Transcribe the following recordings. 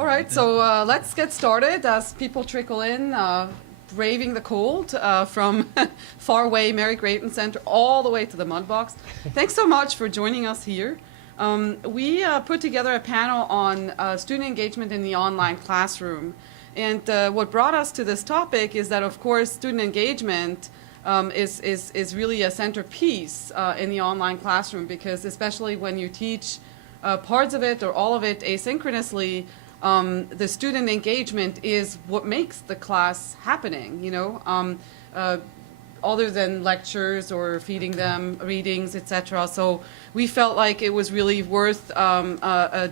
All right, so let's get started as people trickle in, braving the cold from far away Mary Grayton Center all the way to the Mudbox. Thanks so much for joining us here. We put together a panel on student engagement in the online classroom. And what brought us to this topic is that, of course, student engagement is really a centerpiece in the online classroom, because especially when you teach parts of it or all of it asynchronously, the student engagement is what makes the class happening, you know, other than lectures or feeding them readings, etc. So we felt like it was really worth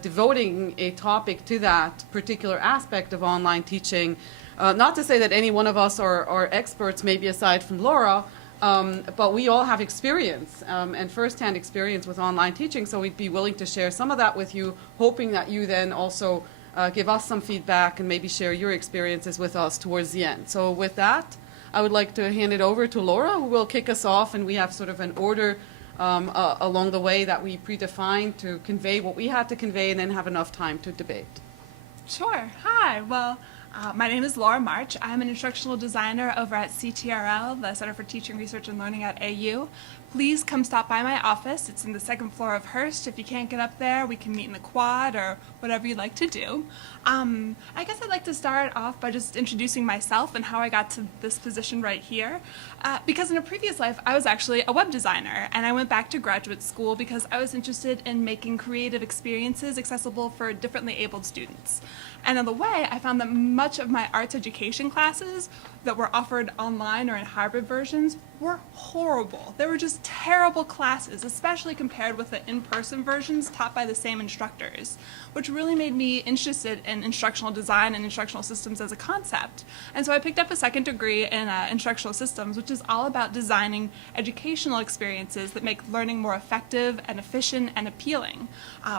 devoting a topic to that particular aspect of online teaching. Not to say that any one of us are experts, maybe aside from Laura, but we all have experience and first-hand experience with online teaching, so we'd be willing to share some of that with you, hoping that you then also give us some feedback and maybe share your experiences with us towards the end. So with that, I would like to hand it over to Laura, who will kick us off, and we have sort of an order along the way that we predefined to convey what we had to convey and then have enough time to debate. Sure. Hi. Well, my name is Laura March. I'm an instructional designer over at CTRL, the Center for Teaching, Research, and Learning at AU. Please come stop by my office. It's in the second floor of Hearst. If you can't get up there, we can meet in the quad or whatever you'd like to do. I guess I'd like to start off by just introducing myself and how I got to this position right here. Because in a previous life, I was actually a web designer, and I went back to graduate school because I was interested in making creative experiences accessible for differently abled students. And on the way, I found that much of my arts education classes that were offered online or in hybrid versions were horrible. They were just terrible classes, especially compared with the in-person versions taught by the same instructors, which really made me interested in instructional design and instructional systems as a concept. And so I picked up a second degree in instructional systems, which is all about designing educational experiences that make learning more effective and efficient and appealing.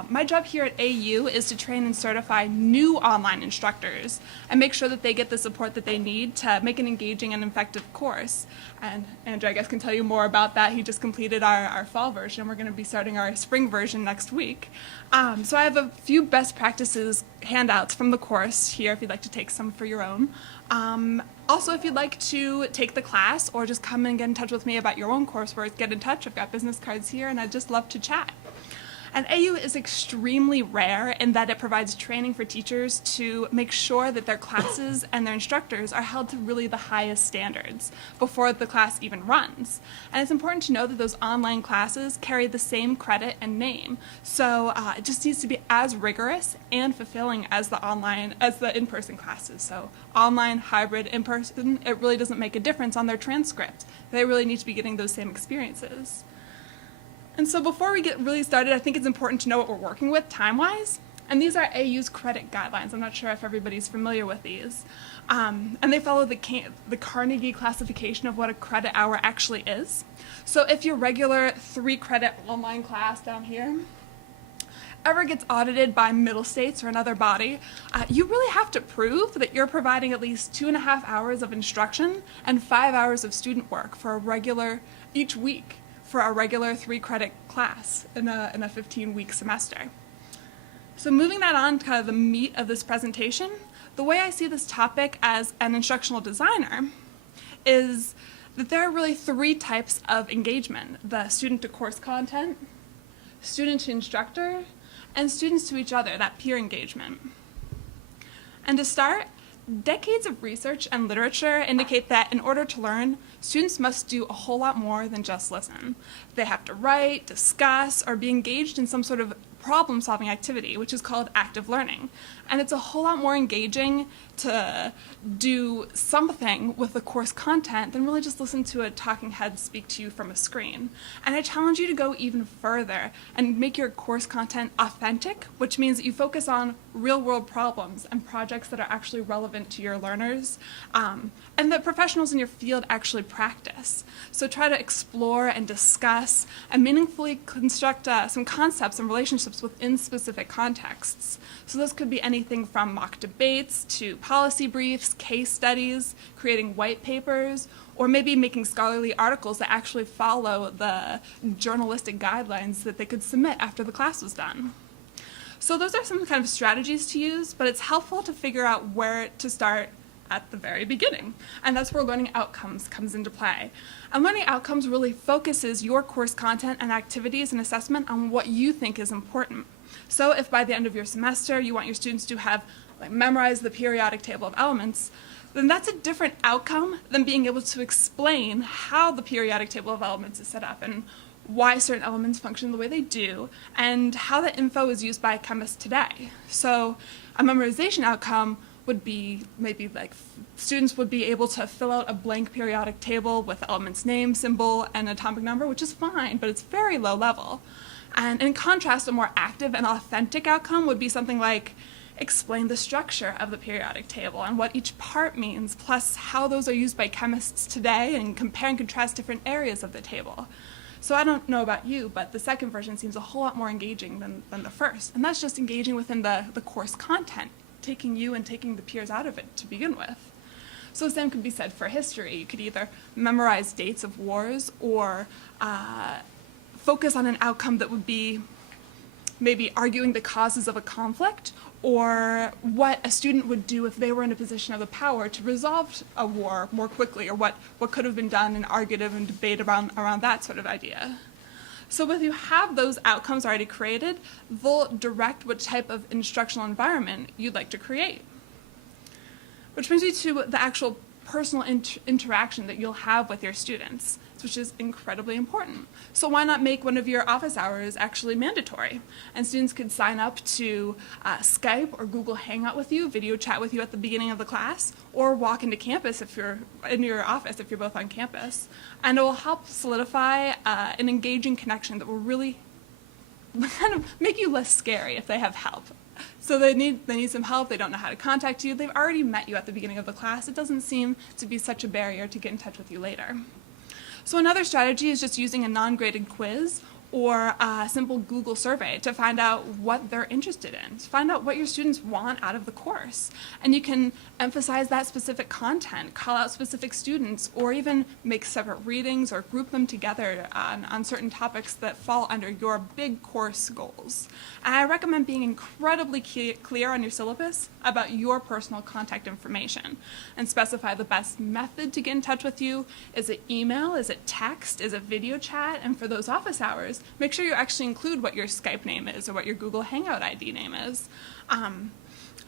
My job here at AU is to train and certify new online instructors and make sure that they get the support that they need to make an engaging and effective course. And Andrew, I guess, can tell you more about that. He just completed our fall version. We're going to be starting our spring version next week. So I have a few best practices handouts from the course here if you'd like to take some for your own. Also, if you'd like to take the class or just come and get in touch with me about your own coursework, get in touch. I've got business cards here, and I'd just love to chat. And AU is extremely rare in that it provides training for teachers to make sure that their classes and their instructors are held to really the highest standards before the class even runs. And it's important to know that those online classes carry the same credit and name. So it just needs to be as rigorous and fulfilling as the in-person classes. So online, hybrid, in-person, it really doesn't make a difference on their transcript. They really need to be getting those same experiences. And so before we get really started, I think it's important to know what we're working with time-wise. And these are AU's credit guidelines. I'm not sure if everybody's familiar with these. And they follow the Carnegie classification of what a credit hour actually is. So if your regular 3-credit online class down here ever gets audited by Middle States or another body, you really have to prove that you're providing at least 2.5 hours of instruction and 5 hours of student work for each week, for a regular 3-credit class in a 15-week semester. So moving that on to kind of the meat of this presentation, the way I see this topic as an instructional designer is that there are really 3 types of engagement: the student to course content, student to instructor, and students to each other, that peer engagement. And to start, decades of research and literature indicate that in order to learn, students must do a whole lot more than just listen. They have to write, discuss, or be engaged in some sort of problem-solving activity, which is called active learning. And it's a whole lot more engaging to do something with the course content than really just listen to a talking head speak to you from a screen. And I challenge you to go even further and make your course content authentic, which means that you focus on real-world problems and projects that are actually relevant to your learners, and that professionals in your field actually practice. So try to explore and discuss and meaningfully construct some concepts and relationships within specific contexts. So those could be anything from mock debates to policy briefs, case studies, creating white papers, or maybe making scholarly articles that actually follow the journalistic guidelines that they could submit after the class was done. So those are some kind of strategies to use, but it's helpful to figure out where to start at the very beginning. And that's where learning outcomes comes into play. And learning outcomes really focuses your course content and activities and assessment on what you think is important. So if by the end of your semester you want your students to have memorized the periodic table of elements, then that's a different outcome than being able to explain how the periodic table of elements is set up and why certain elements function the way they do, and how that info is used by chemists today. So a memorization outcome would be maybe students would be able to fill out a blank periodic table with the element's name, symbol, and atomic number, which is fine, but it's very low level. And in contrast, a more active and authentic outcome would be something like explain the structure of the periodic table and what each part means, plus how those are used by chemists today, and compare and contrast different areas of the table. So I don't know about you, but the second version seems a whole lot more engaging than the first. And that's just engaging within the course content, taking you and taking the peers out of it to begin with. So the same could be said for history. You could either memorize dates of wars or focus on an outcome that would be maybe arguing the causes of a conflict, or what a student would do if they were in a position of the power to resolve a war more quickly, or what could have been done in argument and debate around that sort of idea. So if you have those outcomes already created, they'll direct what type of instructional environment you'd like to create. Which brings me to the actual personal interaction that you'll have with your students, which is incredibly important. So why not make one of your office hours actually mandatory? And students could sign up to Skype or Google Hangout with you, video chat with you at the beginning of the class, or walk into campus if you're in your office, if you're both on campus. And it will help solidify an engaging connection that will really kind of make you less scary if they have help. So they need some help, they don't know how to contact you, they've already met you at the beginning of the class. It doesn't seem to be such a barrier to get in touch with you later. So another strategy is just using a non-graded quiz or a simple Google survey to find out what they're interested in, to find out what your students want out of the course. And you can emphasize that specific content, call out specific students, or even make separate readings or group them together on certain topics that fall under your big course goals. And I recommend being incredibly clear on your syllabus about your personal contact information and specify the best method to get in touch with you. Is it email? Is it text? Is it video chat? And for those office hours, make sure you actually include what your Skype name is or what your Google Hangout ID name is.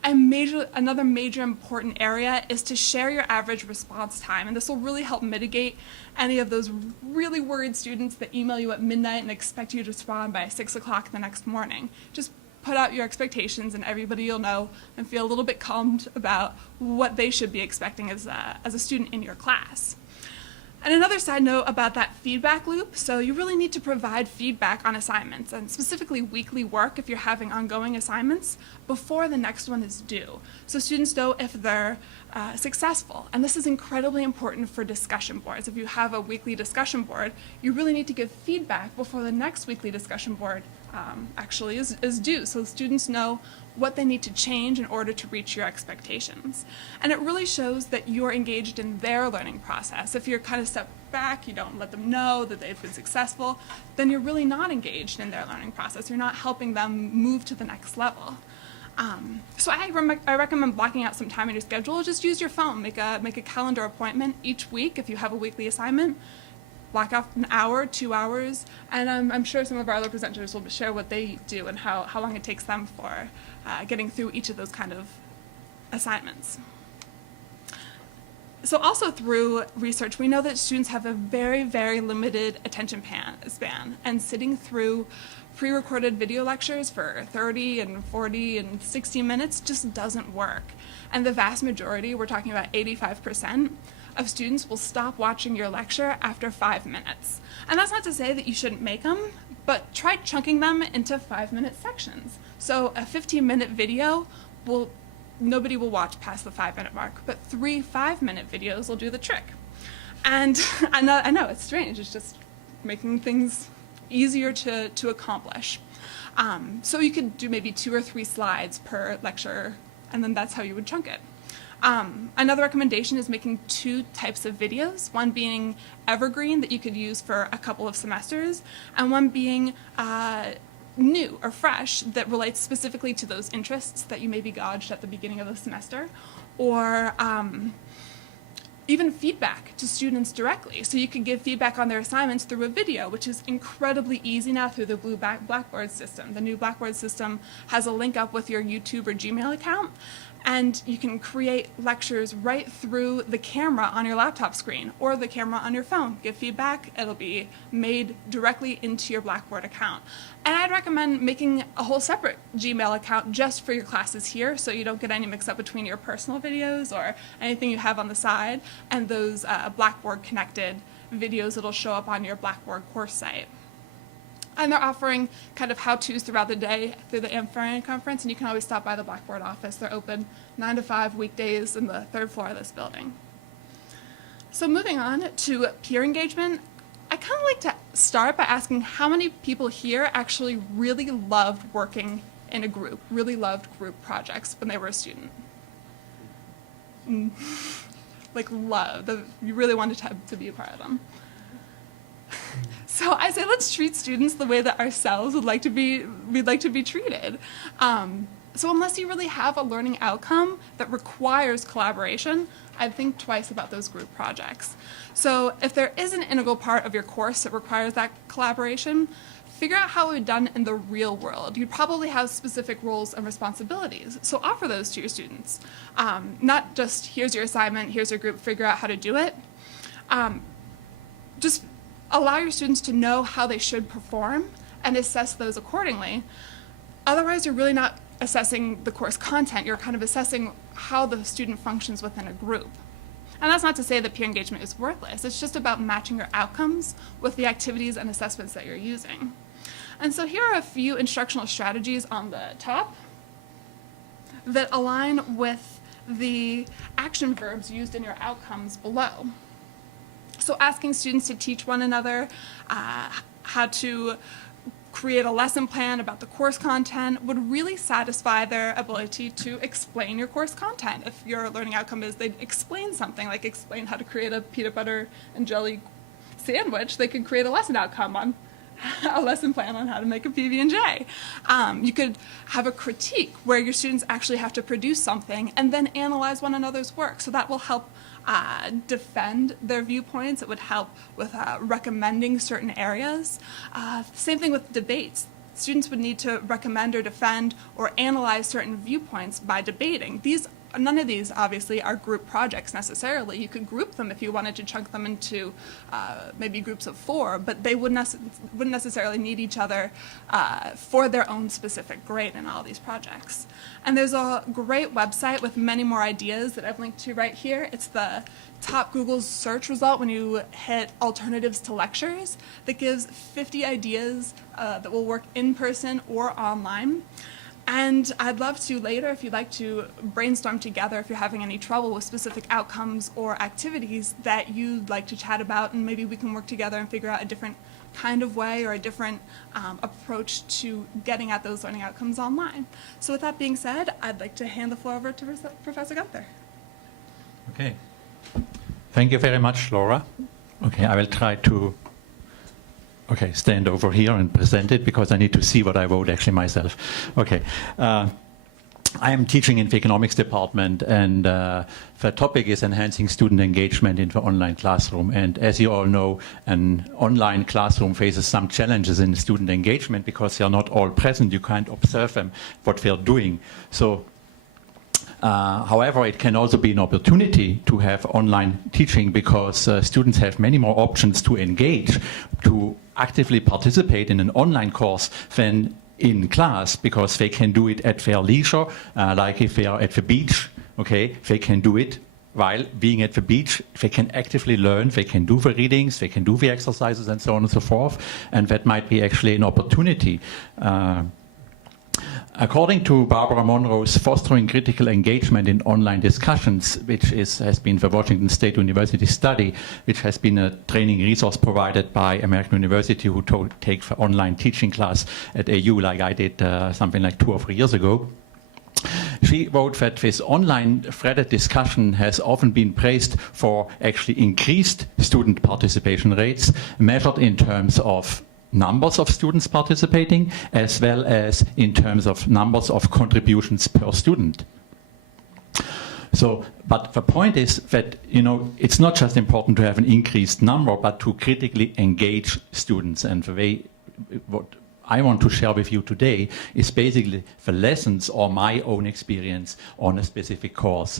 Another major important area is to share your average response time, and this will really help mitigate any of those really worried students that email you at midnight and expect you to respond by 6 o'clock the next morning. Just put out your expectations and everybody you'll know and feel a little bit calmed about what they should be expecting as a student in your class. And another side note about that feedback loop, so you really need to provide feedback on assignments, and specifically weekly work if you're having ongoing assignments, before the next one is due. So students know if they're successful. And this is incredibly important for discussion boards. If you have a weekly discussion board, you really need to give feedback before the next weekly discussion board actually is due, so students know what they need to change in order to reach your expectations. And it really shows that you're engaged in their learning process. If you're kind of step back, you don't let them know that they've been successful, then you're really not engaged in their learning process. You're not helping them move to the next level. So I recommend blocking out some time in your schedule. Just use your phone. Make a calendar appointment each week if you have a weekly assignment. Block off an hour, 2 hours, and I'm sure some of our other presenters will share what they do and how long it takes them for getting through each of those kind of assignments. So also through research, we know that students have a very, very limited attention span, and sitting through pre-recorded video lectures for 30 and 40 and 60 minutes just doesn't work. And the vast majority, we're talking about 85%, of students will stop watching your lecture after 5 minutes. And that's not to say that you shouldn't make them, but try chunking them into 5-minute sections. So a 15-minute video nobody will watch past the 5-minute mark, but 3 5-minute videos will do the trick. And I know it's strange, it's just making things easier to accomplish. So you could do maybe 2 or 3 slides per lecture, and then that's how you would chunk it. Another recommendation is making 2 types of videos, one being evergreen that you could use for a couple of semesters, and one being new or fresh that relates specifically to those interests that you maybe gauged at the beginning of the semester, or even feedback to students directly. So you can give feedback on their assignments through a video, which is incredibly easy now through the blue Blackboard system. The new Blackboard system has a link up with your YouTube or Gmail account, and you can create lectures right through the camera on your laptop screen or the camera on your phone. Give feedback, it'll be made directly into your Blackboard account. And I'd recommend making a whole separate Gmail account just for your classes here, so you don't get any mix up between your personal videos or anything you have on the side and those Blackboard connected videos that'll show up on your Blackboard course site. And they're offering kind of how-tos throughout the day through the Ferren conference, and you can always stop by the Blackboard office. They're open 9 to 5 weekdays in the 3rd floor of this building. So moving on to peer engagement, I kind of like to start by asking how many people here actually really loved working in a group, really loved group projects when they were a student. Like love, you really wanted to be a part of them. So I say let's treat students the way that ourselves we'd like to be treated. So unless you really have a learning outcome that requires collaboration, I'd think twice about those group projects. So if there is an integral part of your course that requires that collaboration, figure out how it would be done in the real world. You'd probably have specific roles and responsibilities, so offer those to your students. Not just here's your assignment, here's your group, figure out how to do it. Just allow your students to know how they should perform and assess those accordingly. Otherwise, you're really not assessing the course content, you're kind of assessing how the student functions within a group. And that's not to say that peer engagement is worthless, it's just about matching your outcomes with the activities and assessments that you're using. And so here are a few instructional strategies on the top that align with the action verbs used in your outcomes below. So asking students to teach one another how to create a lesson plan about the course content would really satisfy their ability to explain your course content. If your learning outcome is they explain something, like explain how to create a peanut butter and jelly sandwich, they could create a lesson outcome on a lesson plan on how to make a PB&J. You could have a critique where your students actually have to produce something and then analyze one another's work. So that will help defend their viewpoints. It would help with recommending certain areas. Same thing with debates. Students would need to recommend or defend or analyze certain viewpoints by debating. None of these, obviously, are group projects necessarily. You could group them if you wanted to chunk them into maybe groups of 4, but they wouldn't necessarily need each other for their own specific grade in all these projects. And there's a great website with many more ideas that I've linked to right here. It's the top Google's search result when you hit alternatives to lectures that gives 50 ideas that will work in person or online. And I'd love to later, if you'd like to brainstorm together, if you're having any trouble with specific outcomes or activities that you'd like to chat about, and maybe we can work together and figure out a different kind of way or a different approach to getting at those learning outcomes online. So with that being said, I'd like to hand the floor over to Professor Gunter. Okay. Thank you very much, Laura. Okay, I will try to stand over here and present it because I need to see what I wrote actually myself. Okay. I am teaching in the economics department, and the topic is enhancing student engagement in the online classroom. And as you all know, an online classroom faces some challenges in student engagement because they are not all present. You can't observe them, what they're doing. So, however, it can also be an opportunity to have online teaching because students have many more options to engage, to actively participate in an online course than in class, because they can do it at their leisure, like if they are at the beach, okay, they can do it while being at the beach. They can actively learn, they can do the readings, they can do the exercises and so on and so forth, and that might be actually an opportunity. According to Barbara Monroe's Fostering Critical Engagement in Online Discussions, which has been the Washington State University study, which has been a training resource provided by American University who take the online teaching class at AU, like I did something like 2 or 3 years ago. She wrote that this online threaded discussion has often been praised for actually increased student participation rates, measured in terms of numbers of students participating, as well as in terms of numbers of contributions per student. So, but the point is that, you know, it's not just important to have an increased number, but to critically engage students. And the way, what I want to share with you today is basically the lessons or my own experience on a specific course.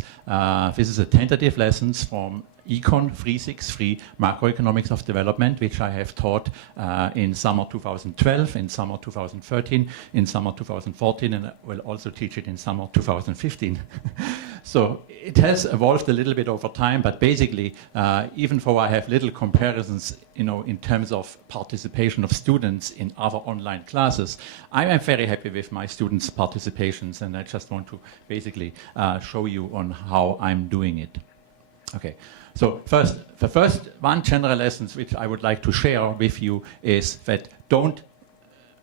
This is a tentative lessons from Econ 363, Macroeconomics of Development, which I have taught in summer 2012, in summer 2013, in summer 2014, and I will also teach it in summer 2015. So it has evolved a little bit over time, but basically, even though I have little comparisons, you know, in terms of participation of students in other online classes, I am very happy with my students' participations, and I just want to basically show you on how I'm doing it. Okay. So the first one general lessons which I would like to share with you is that don't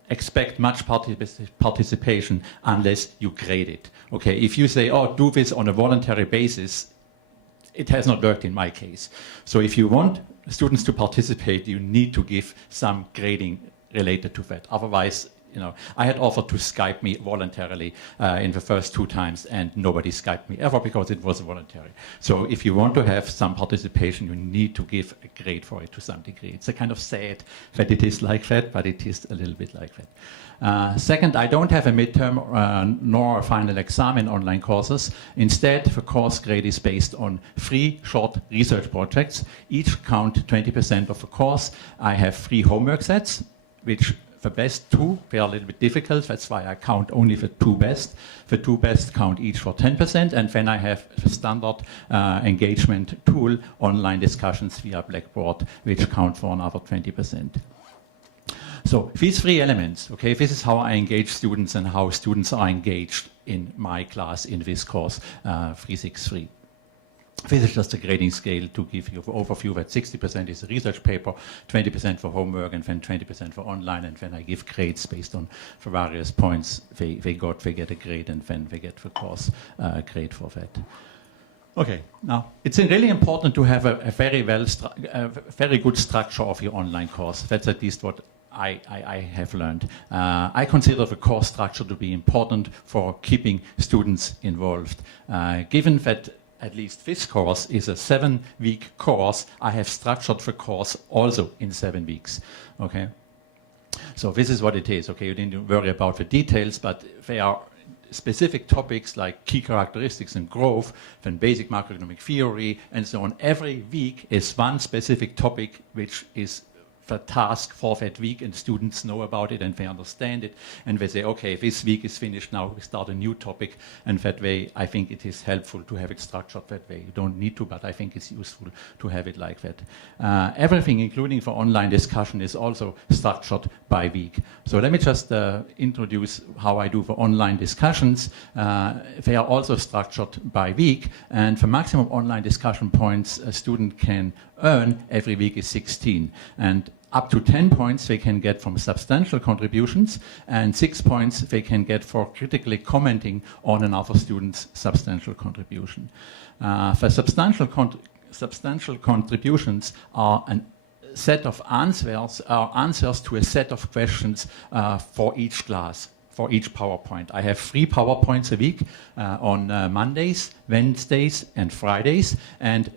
expect much participation unless you grade it. Okay, if you say, oh, do this on a voluntary basis, it has not worked in my case. So if you want students to participate, you need to give some grading related to that. Otherwise, you know, I had offered to Skype me voluntarily in the first 2 times, and nobody Skyped me ever because it was voluntary. So if you want to have some participation, you need to give a grade for it to some degree. It's a kind of sad that it is like that, but it is a little bit like that. Second, I don't have a midterm nor a final exam in online courses. Instead, the course grade is based on 3 short research projects. Each count 20% of the course. I have 3 homework sets, which the best 2, they are a little bit difficult. That's why I count only the 2 best. The 2 best count each for 10%. And then I have the standard engagement tool, online discussions via Blackboard, which count for another 20%. So these 3 elements, okay, this is how I engage students and how students are engaged in my class in this course, 363. This is just a grading scale to give you an overview that 60% is a research paper, 20% for homework, and then 20% for online, and then I give grades based on the various points they get a grade, and then they get the course grade for that. Okay, now it's really important to have a very good structure of your online course. That's at least what I have learned. I consider the course structure to be important for keeping students involved. Given that at least this course is a 7-week course, I have structured the course also in 7 weeks. Okay, so this is what it is. Okay, you didn't worry about the details, but they are specific topics like key characteristics and growth, then basic macroeconomic theory, and so on. Every week is one specific topic which is the task for that week, and students know about it and they understand it, and they say, okay, this week is finished, now we start a new topic. And that way I think it is helpful to have it structured that way. You don't need to, but I think it's useful to have it like that. Everything, including for online discussion, is also structured by week. So let me just introduce how I do for online discussions. They are also structured by week, and the maximum online discussion points a student can earn every week is 16. And up to 10 points they can get from substantial contributions, and 6 points they can get for critically commenting on another student's substantial contribution. The substantial contributions are a set of answers to a set of questions for each class, for each PowerPoint. I have 3 PowerPoints a week on Mondays, Wednesdays, and Fridays, and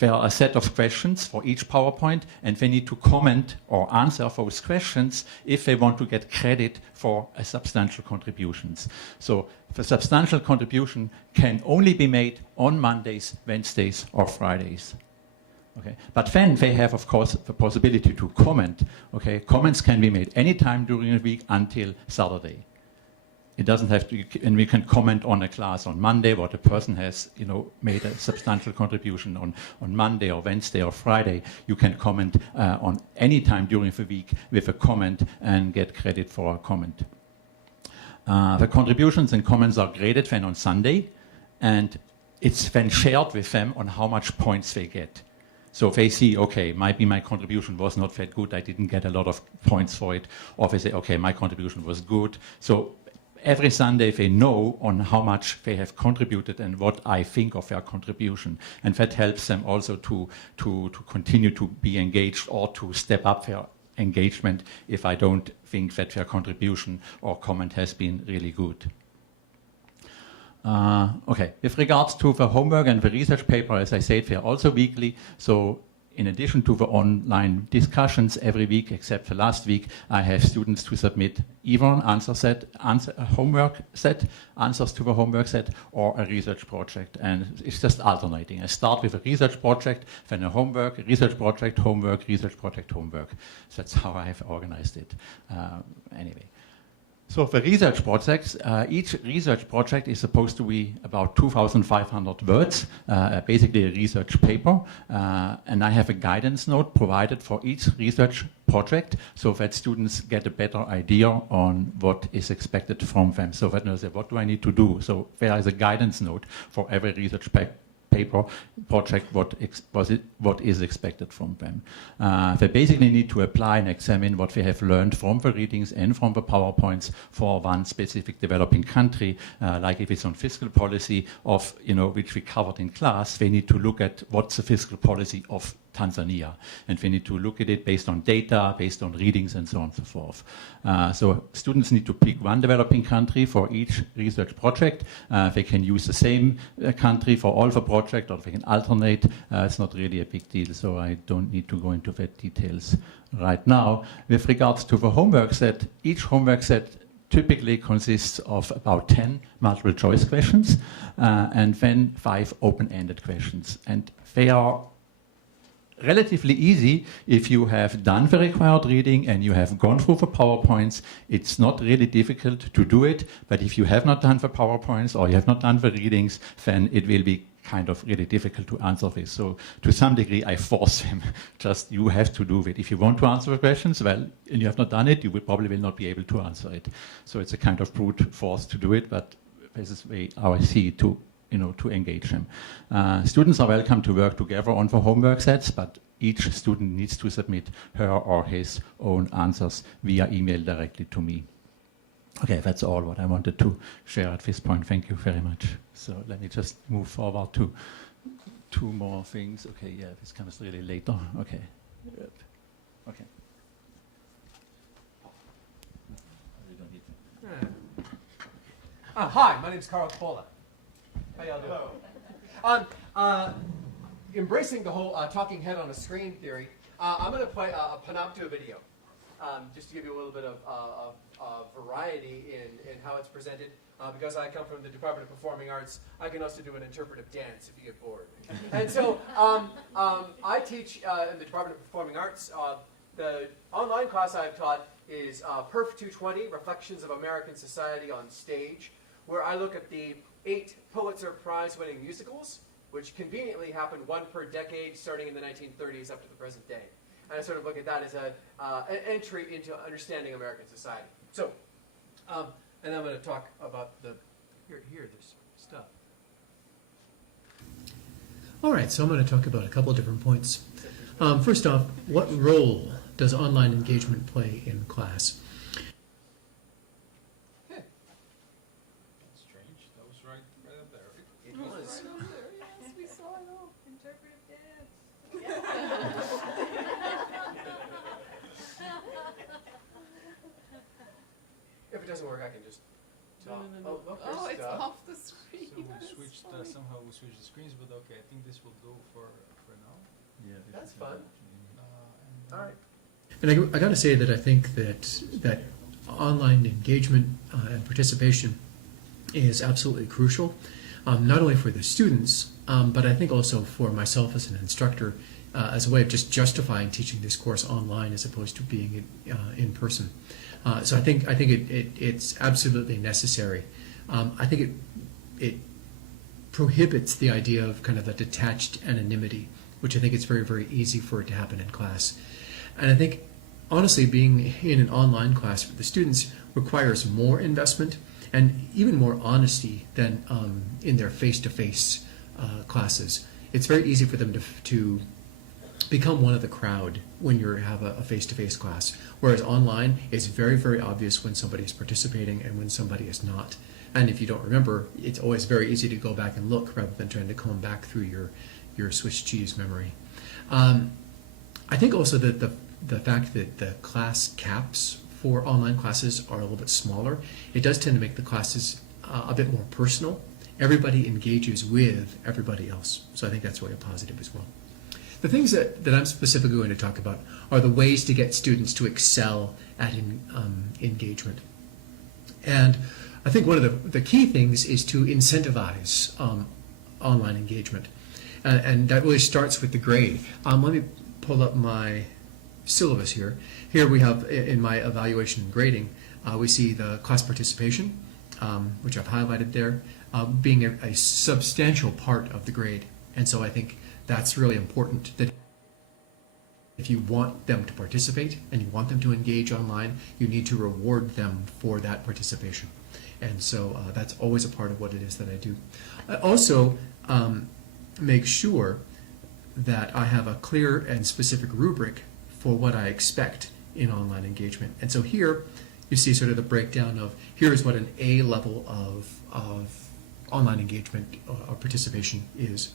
there are a set of questions for each PowerPoint, and they need to comment or answer those questions if they want to get credit for a substantial contributions. So the substantial contribution can only be made on Mondays, Wednesdays, or Fridays. Okay. But then they have, of course, the possibility to comment. Okay. Comments can be made anytime during the week until Saturday. It doesn't have to, and we can comment on a class on Monday, what a person has, you know, made a substantial contribution on Monday or Wednesday or Friday. You can comment on any time during the week with a comment and get credit for a comment. The contributions and comments are graded then on Sunday, and it's then shared with them on how much points they get. So they see, okay, maybe my contribution was not that good, I didn't get a lot of points for it, or they say, okay, my contribution was good. So every Sunday they know on how much they have contributed and what I think of their contribution. And that helps them also to continue to be engaged or to step up their engagement if I don't think that their contribution or comment has been really good. Okay, with regards to the homework and the research paper, as I said, they are also weekly. So in addition to the online discussions every week, except for last week, I have students to submit either an a homework set, answers to the homework set, or a research project. And it's just alternating. I start with a research project, then a homework, research project, homework, research project, homework. So that's how I have organized it. Anyway. So for research projects, each research project is supposed to be about 2,500 words, basically a research paper. And I have a guidance note provided for each research project so that students get a better idea on what is expected from them. So that they say, what do I need to do? So there is a guidance note for every research paper project, what is expected from them. They basically need to apply and examine what they have learned from the readings and from the PowerPoints for one specific developing country, like if it's on fiscal policy of, which we covered in class, they need to look at what's the fiscal policy of Tanzania, and we need to look at it based on data, based on readings, and so on and so forth. So students need to pick one developing country for each research project. They can use the same country for all the project, or they can alternate. It's not really a big deal, so I don't need to go into the details right now. With regards to the homework set, each homework set typically consists of about 10 multiple choice questions and then 5 open-ended questions. And they are relatively easy if you have done the required reading and you have gone through the PowerPoints. It's not really difficult to do it, but if you have not done the PowerPoints or you have not done the readings, then it will be kind of really difficult to answer this. So to some degree, I force them. Just you have to do it. If you want to answer the questions, well, and you have not done it, you probably will not be able to answer it. So it's a kind of brute force to do it, but this is the way how I see it to engage them. Students are welcome to work together on the homework sets, but each student needs to submit her or his own answers via email directly to me. Okay, that's all what I wanted to share at this point. Thank you very much. So let me just move forward to 2 more things. Okay, yeah, this comes really later. Okay. Yep. Okay. Hi, my name is Karl Kippola. How y'all doing? Embracing the whole talking head on a screen theory, I'm going to play a Panopto video, just to give you a little bit of variety in how it's presented. Because I come from the Department of Performing Arts, I can also do an interpretive dance if you get bored. And so I teach in the Department of Performing Arts. The online class I've taught is PERF 220, Reflections of American Society on Stage, where I look at the 8 Pulitzer Prize-winning musicals, which conveniently happened 1 per decade, starting in the 1930s up to the present day. And I sort of look at that as an entry into understanding American society. So, and I'm going to talk about this stuff. All right, so I'm going to talk about a couple of different points. First off, what role does online engagement play in class? If it doesn't work, I can just talk. No. Oh, it's off the screen. So we switched, somehow we switched the screens, but okay, I think this will go for now. Yeah, That's fun. All right. And I got to say that I think that online engagement and participation is absolutely crucial, not only for the students, but I think also for myself as an instructor, as a way of just justifying teaching this course online as opposed to being in person. So I think it's absolutely necessary. I think it prohibits the idea of kind of a detached anonymity, which I think it's very, very easy for it to happen in class. And I think, honestly, being in an online class for the students requires more investment and even more honesty than in their face-to-face classes. It's very easy for them to become one of the crowd when you have a face-to-face class, whereas online it's very, very obvious when somebody is participating and when somebody is not. And if you don't remember, it's always very easy to go back and look rather than trying to comb back through your Swiss cheese memory. I think also that the fact that the class caps for online classes are a little bit smaller, it does tend to make the classes a bit more personal. Everybody engages with everybody else, so I think that's really a positive as well. The things that I'm specifically going to talk about are the ways to get students to excel at engagement. And I think one of the key things is to incentivize online engagement. And that really starts with the grade. Let me pull up my syllabus here. Here we have, in my evaluation and grading, we see the class participation, which I've highlighted there, being a substantial part of the grade. And so I think that's really important, that if you want them to participate and you want them to engage online, you need to reward them for that participation. And so that's always a part of what it is that I do. I also make sure that I have a clear and specific rubric for what I expect in online engagement. And so here you see sort of the breakdown of here's what an A level of online engagement or participation is,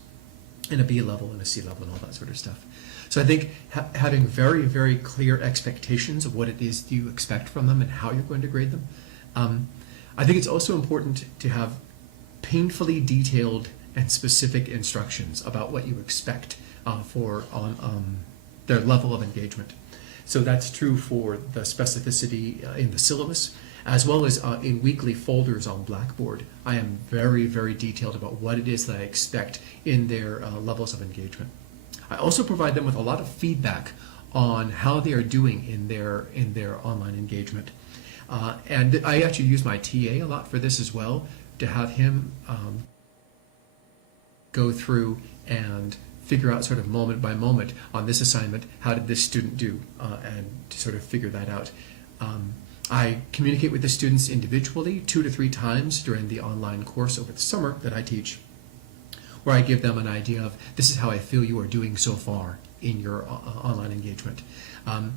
and a B level and a C level and all that sort of stuff. So I think having very, very clear expectations of what it is you expect from them and how you're going to grade them. I think it's also important to have painfully detailed and specific instructions about what you expect for their level of engagement. So that's true for the specificity in the syllabus, as well as in weekly folders on Blackboard. I am very, very detailed about what it is that I expect in their levels of engagement. I also provide them with a lot of feedback on how they are doing in their online engagement. And I actually use my TA a lot for this as well, to have him go through and figure out sort of moment by moment on this assignment, how did this student do, and to sort of figure that out. I communicate with the students individually 2 to 3 times during the online course over the summer that I teach, where I give them an idea of this is how I feel you are doing so far in your online engagement. And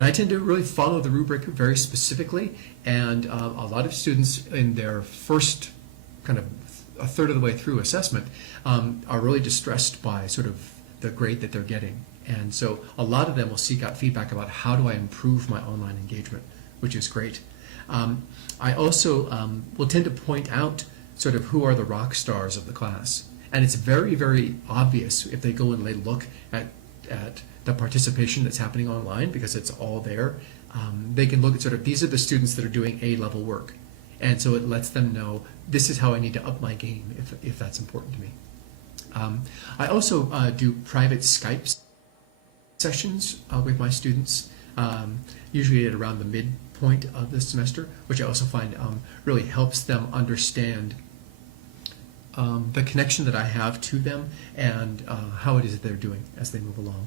I tend to really follow the rubric very specifically, and a lot of students in their first kind of a third of the way through assessment are really distressed by sort of the grade that they're getting. And so a lot of them will seek out feedback about how do I improve my online engagement, which is great. I also will tend to point out sort of who are the rock stars of the class. And it's very, very obvious if they go and they look at the participation that's happening online, because it's all there. They can look at sort of, these are the students that are doing A-level work. And so it lets them know this is how I need to up my game if that's important to me. I also do private Skype sessions with my students, usually at around the midpoint of the semester, which I also find really helps them understand the connection that I have to them and how it is that they're doing as they move along.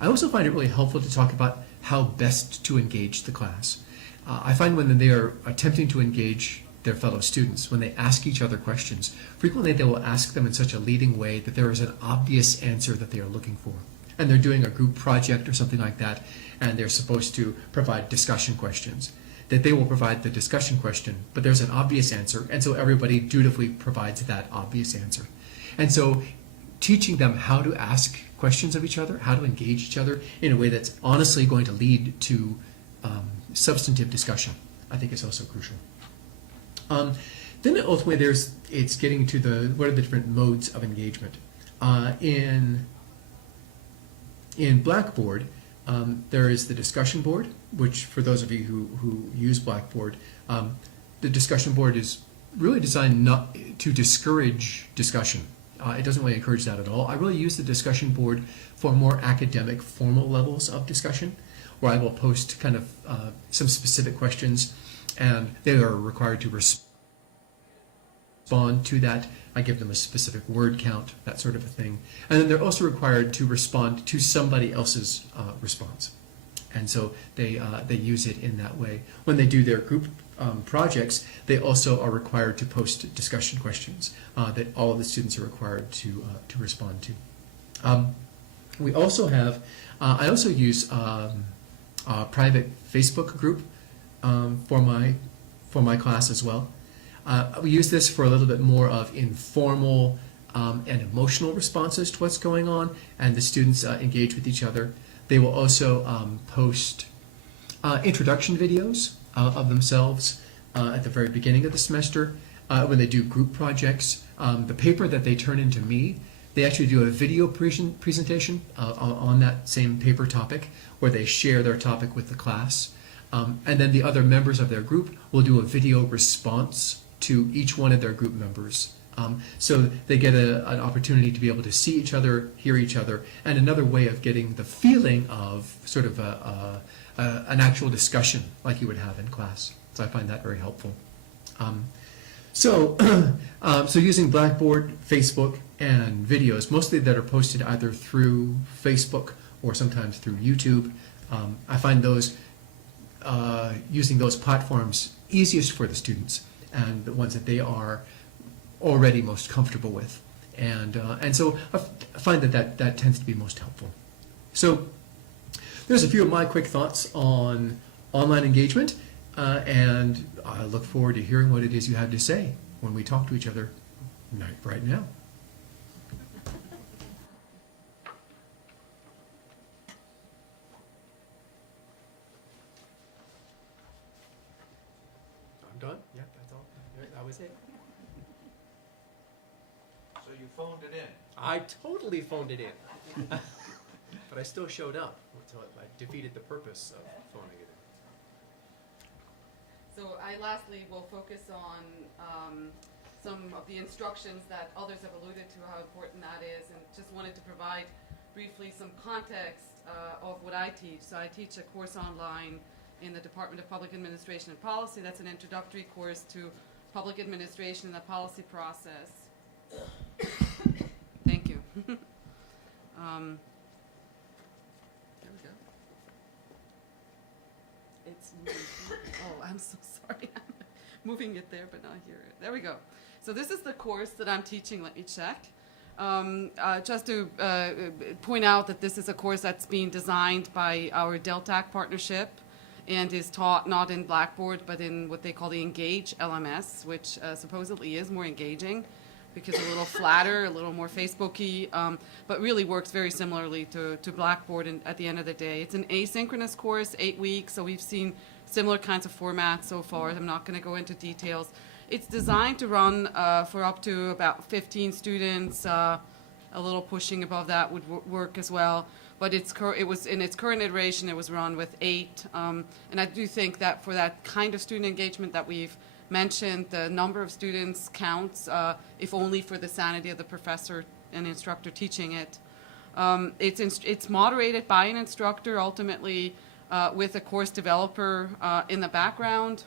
I also find it really helpful to talk about how best to engage the class. I find when they are attempting to engage their fellow students, when they ask each other questions, frequently they will ask them in such a leading way that there is an obvious answer that they are looking for. And they're doing a group project or something like that, and they're supposed to provide discussion questions. That they will provide the discussion question, but there's an obvious answer, and so everybody dutifully provides that obvious answer. And so teaching them how to ask questions of each other, how to engage each other in a way that's honestly going to lead to substantive discussion, I think is also crucial. Then ultimately it's getting to what are the different modes of engagement. In Blackboard, there is the discussion board, which for those of you who use Blackboard, the discussion board is really designed not to discourage discussion. It doesn't really encourage that at all. I really use the discussion board for more academic, formal levels of discussion, where I will post kind of some specific questions, and they are required to respond to that. I give them a specific word count, that sort of a thing. And then they're also required to respond to somebody else's response. And so they use it in that way. When they do their group projects, they also are required to post discussion questions that all of the students are required to respond to. We also have, I also use a private Facebook group for my class as well. We use this for a little bit more of informal and emotional responses to what's going on, and the students engage with each other. They will also post introduction videos of themselves at the very beginning of the semester when they do group projects. The paper that they turn into me, they actually do a video presentation on that same paper topic where they share their topic with the class. And then the other members of their group will do a video response to each one of their group members. So they get an opportunity to be able to see each other, hear each other, and another way of getting the feeling of sort of an actual discussion like you would have in class. So I find that very helpful. So using Blackboard, Facebook, and videos, mostly that are posted either through Facebook or sometimes through YouTube, I find those using those platforms easiest for the students and the ones that they are already most comfortable with. And so I find that tends to be most helpful. So there's a few of my quick thoughts on online engagement, and I look forward to hearing what it is you have to say when we talk to each other right now. I'm done? Yeah, that's all. That was it. So you phoned it in. I totally phoned it in. But I still showed up until I defeated the purpose of phoning it in. So I lastly will focus on some of the instructions that others have alluded to, how important that is, and just wanted to provide briefly some context of what I teach. So I teach a course online in the Department of Public Administration and Policy. That's an introductory course to public administration and the policy process. Thank you. There we go. It's moving. Oh, I'm so sorry. I'm moving it there, but not here. There we go. So this is the course that I'm teaching. Let me check. Just to point out that this is a course that's being designed by our DelTAC partnership and is taught not in Blackboard, but in what they call the Engage LMS, which supposedly is more engaging because a little flatter, a little more Facebooky, but really works very similarly to Blackboard at the end of the day. It's an asynchronous course, 8 weeks, so we've seen similar kinds of formats so far. I'm not going to go into details. It's designed to run for up to about 15 students. A little pushing above that would work as well. But it was in its current iteration, it was run with 8. And I do think that for that kind of student engagement that we've mentioned, the number of students counts, if only for the sanity of the professor and instructor teaching it. It's moderated by an instructor, ultimately with a course developer in the background.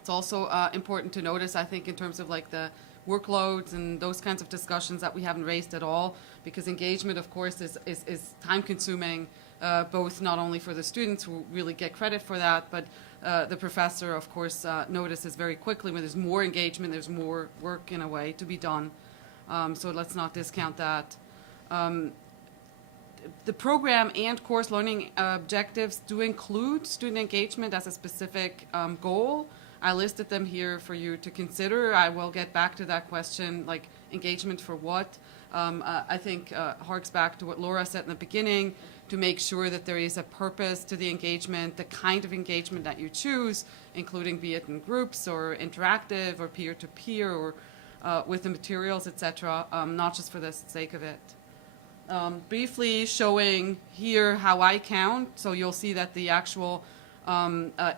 It's also important to notice, I think, in terms of like the workloads and those kinds of discussions that we haven't raised at all, because engagement, of course, is time-consuming, both not only for the students who really get credit for that, but the professor, of course, notices very quickly when there's more engagement, there's more work in a way to be done. So let's not discount that. The program and course learning objectives do include student engagement as a specific goal. I listed them here for you to consider. I will get back to that question, like engagement for what. I think harks back to what Laura said in the beginning, to make sure that there is a purpose to the engagement, the kind of engagement that you choose, including be it in groups or interactive or peer-to-peer or with the materials, etc., not just for the sake of it. Briefly showing here how I count, so you'll see that the actual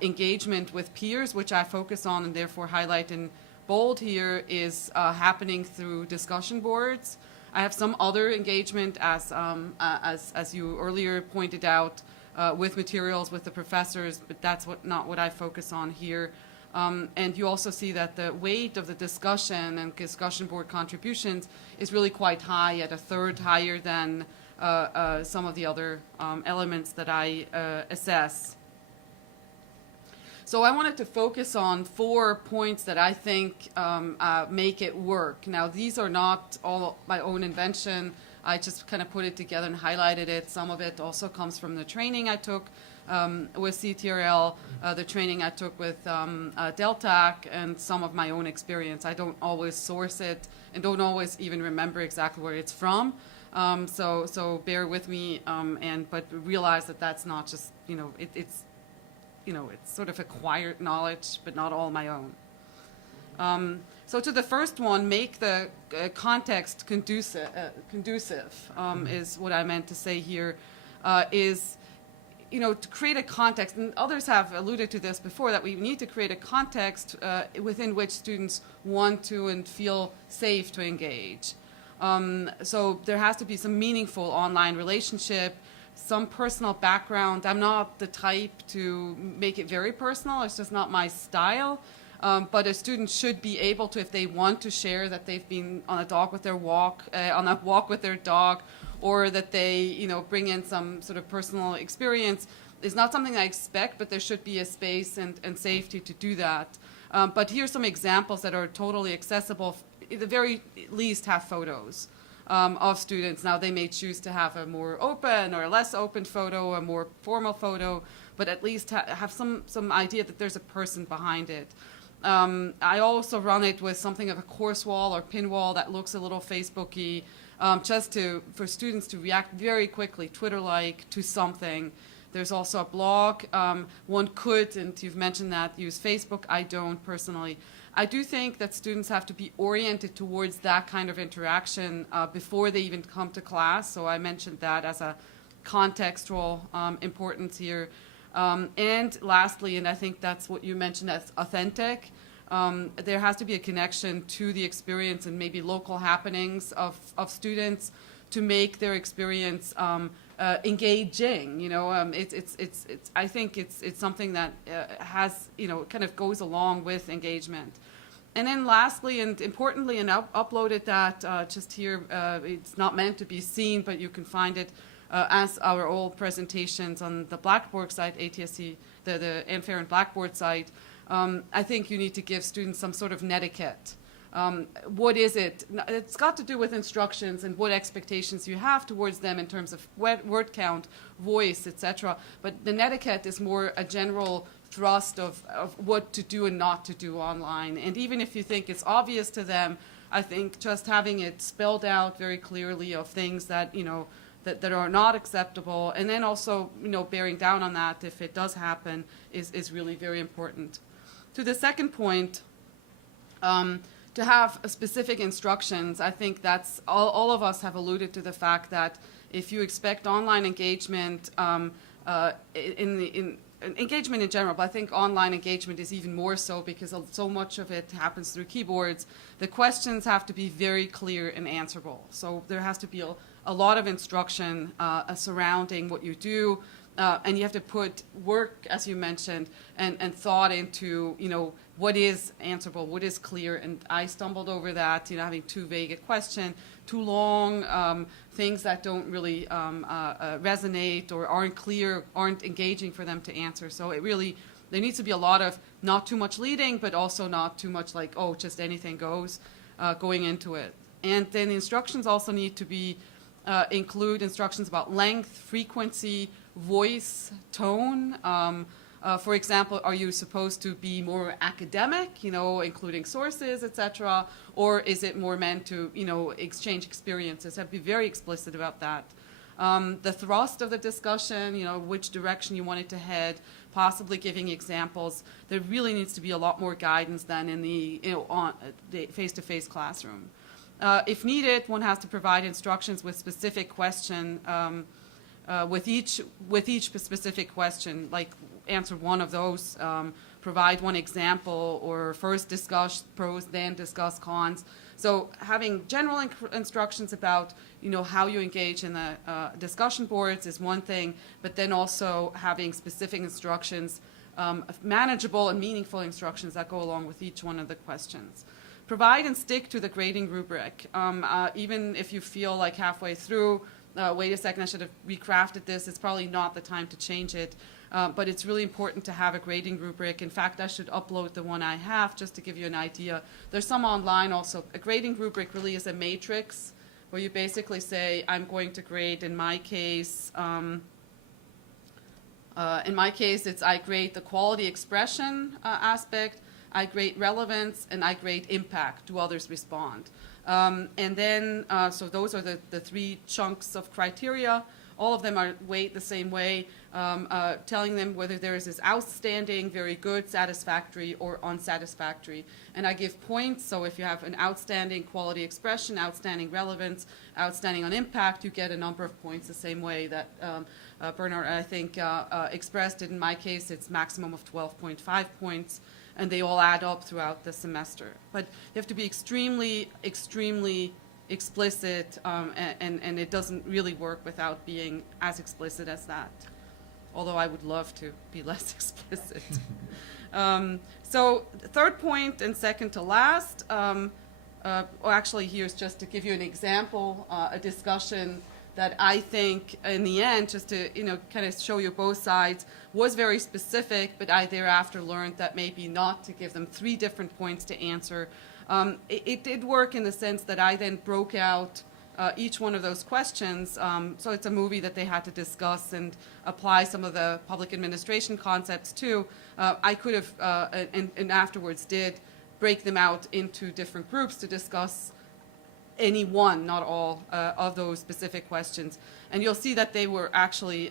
engagement with peers, which I focus on and therefore highlight in bold here, is happening through discussion boards. I have some other engagement, as you earlier pointed out, with materials with the professors, but that's not what I focus on here. And you also see that the weight of the discussion and discussion board contributions is really quite high, at a third higher than some of the other elements that I assess. So I wanted to focus on 4 points that I think make it work. Now, these are not all my own invention. I just kind of put it together and highlighted it. Some of it also comes from the training I took with CTRL, the training I took with DelTAC, and some of my own experience. I don't always source it and don't always even remember exactly where it's from. So bear with me, but realize that that's not just, it's sort of acquired knowledge, but not all my own. So to the first one, make the context conducive, is what I meant to say here, is, to create a context, and others have alluded to this before, that we need to create a context within which students want to and feel safe to engage. So there has to be some meaningful online relationship, some personal background. I'm not the type to make it very personal. It's just not my style. But a student should be able to, if they want to share that they've been on a walk with their dog, or that they, bring in some sort of personal experience. It's not something I expect, but there should be a space and safety to do that. But here's some examples that are totally accessible. At the very least, have photos of students. Now, they may choose to have a more open or a less open photo, a more formal photo, but at least have some idea that there's a person behind it. I also run it with something of a course wall or pin wall that looks a little Facebooky, just for students to react very quickly, Twitter-like, to something. There's also a blog. One could, and you've mentioned that, use Facebook. I don't personally. I do think that students have to be oriented towards that kind of interaction before they even come to class. So I mentioned that as a contextual importance here. And lastly, and I think that's what you mentioned as authentic, there has to be a connection to the experience and maybe local happenings of students to make their experience engaging. I think it's something that has, kind of goes along with engagement. And then lastly and importantly, and I've uploaded that just here, it's not meant to be seen, but you can find it as our old presentations on the Blackboard site, ATSC, the Ferren Blackboard site. I think you need to give students some sort of netiquette. What is it? It's got to do with instructions and what expectations you have towards them in terms of word count, voice, etc. But the netiquette is more a general thrust of what to do and not to do online. And even if you think it's obvious to them, I think just having it spelled out very clearly of things that, that are not acceptable, and then also, bearing down on that if it does happen is really very important. To the second point, to have specific instructions, I think that's all of us have alluded to the fact that if you expect online engagement engagement in general, but I think online engagement is even more so because so much of it happens through keyboards. The questions have to be very clear and answerable. So there has to be a lot of instruction surrounding what you do, and you have to put work, as you mentioned, and thought into, what is answerable, what is clear. And I stumbled over that, having too vague a question, too long, things that don't really resonate or aren't clear, aren't engaging for them to answer. So there needs to be a lot of not too much leading, but also not too much like, just anything goes, going into it. And then the instructions also need to be include instructions about length, frequency, voice, tone. For example, are you supposed to be more academic, including sources, etc., or is it more meant to, exchange experiences? Have to be very explicit about that. The thrust of the discussion, which direction you want it to head, possibly giving examples. There really needs to be a lot more guidance than in the, on the face-to-face classroom. If needed, one has to provide instructions with specific question, with each specific question, like answer one of those, provide one example, or first discuss pros, then discuss cons. So having general instructions about, how you engage in the discussion boards is one thing, but then also having specific instructions, manageable and meaningful instructions that go along with each one of the questions. Provide and stick to the grading rubric. Even if you feel like halfway through, wait a second, I should have recrafted this, it's probably not the time to change it. But it's really important to have a grading rubric. In fact, I should upload the one I have just to give you an idea. There's some online also. A grading rubric really is a matrix where you basically say, I'm going to grade, in my case, it's I grade the quality expression aspect, I grade relevance, and I grade impact. Do others respond? And then, so those are the three chunks of criteria. All of them are weighed the same way, telling them whether theirs is outstanding, very good, satisfactory, or unsatisfactory. And I give points, so if you have an outstanding quality expression, outstanding relevance, outstanding on impact, you get a number of points the same way that Bernhard, I think, expressed it. In my case, it's maximum of 12.5 points, and they all add up throughout the semester. But you have to be extremely, extremely explicit, and it doesn't really work without being as explicit as that. Although I would love to be less explicit. So the third point and second to last, or actually here's just to give you an example, a discussion that I think in the end, just to kind of show you both sides, was very specific, but I thereafter learned that maybe not to give them 3 different points to answer. It did work in the sense that I then broke out each one of those questions. So it's a movie that they had to discuss and apply some of the public administration concepts to. I could have, and afterwards did, break them out into different groups to discuss any one, not all, of those specific questions. And you'll see that they were actually,